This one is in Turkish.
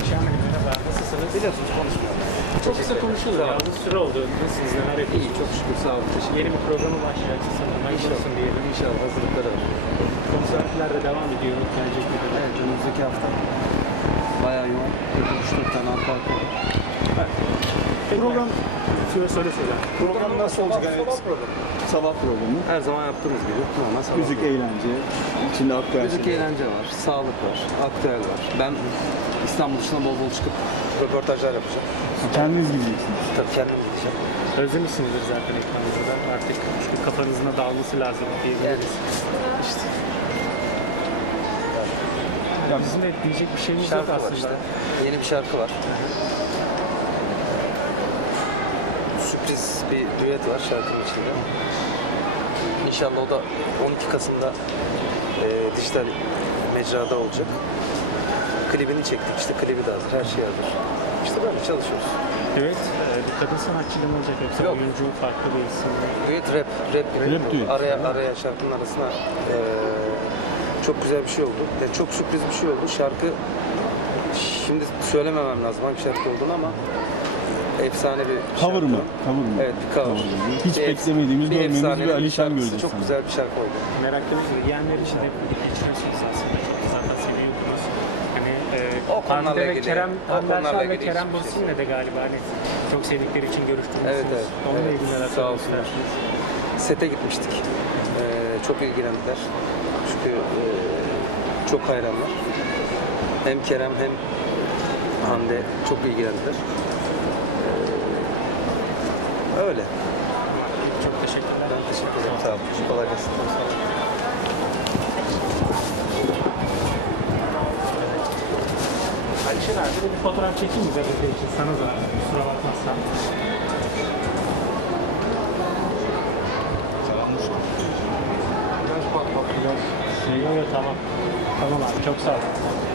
Ayşe Hanım merhaba. Nasılsınız? Biliyorsunuz konuşmuyorum. Çok kısa konuşalım ya. Uzun süre oldu. Nasılsınız? Neler İyi yapıyorsunuz? çok şükür sağ olun. Teşekkür Yeni bir programa başlayacaksınız sanırım. Hayırlı olsun diyelim. İnşallah hazırlıkları var. Konserler de devam ediyor. Gelecek bir dönem. Evet önümüzdeki hafta bayağı yoğun. 3-4 tane arka var. Program söyle söyle. Program nasıl olacak? Yani Sabah programı. sabah programı. Her zaman yaptığımız gibi normal sabah Müzik, programı. eğlence, içinde aktüel Müzik şeyler. eğlence var, sağlık var, aktüel var. Ben İstanbul dışına bol bol çıkıp röportajlar yapacağım. Kendiniz gideceksiniz. Tabii kendim gideceğim. Özlemişsinizdir zaten ekranınızda. Artık işte kafanızın da dağılması lazım diyebiliriz. İşte Ya bizim de diyecek bir şeyimiz yok şarkı var aslında. işte. Yeni bir şarkı var. Sürpriz bir düet var şarkının içinde. İnşallah o da 12 Kasım'da e, dijital mecrada olacak. Klibini çektik işte klibi de hazır, her şey hazır. İşte böyle çalışıyoruz. Evet. e, kadın sanatçıyla mı olacak yoksa Yok. oyuncu farklı bir isim mi? Düet rap, rap, Rap düet. Araya, araya şarkının arasına e, çok güzel bir şey oldu. Yani çok sürpriz bir şey oldu. Şarkı şimdi söylememem lazım hangi şarkı olduğunu ama efsane bir Cover şarkı. mı? Cover mı? Evet bir cover. Cover. Hiç Bir efs- beklemediğimiz, bir görmediğimiz efsanenin bir Alişan şarkısı. göreceğiz Çok sanırım. güzel bir şarkı oldu. Meraklı bir Yiyenler için birlikte geçiriyorsunuz aslında. Çok zaten seviyordunuz. Hani e, O konularla Hande ve ilgili- Kerem, o Hande konularla ve ilgili Kerem hiçbir şey de galiba hani çok sevdikleri için görüştürmüşsünüz. Evet, evet. Onunla Evet, ilgili neler sağ söylemek olsunlar. istersiniz? Sete gitmiştik. Ee, çok ilgilendiler. Çünkü e, çok hayranlar. Hem Kerem hem Hande çok ilgilendiler. Öyle. Çok teşekkürler. Ben teşekkür ederim. Sağ olun. Kolay gelsin. Alişan abi de bir fotoğraf çekeyim mi gazete için? Sana da kusura bakmazsan. Yok yok tamam. Tamam abi çok sağ ol.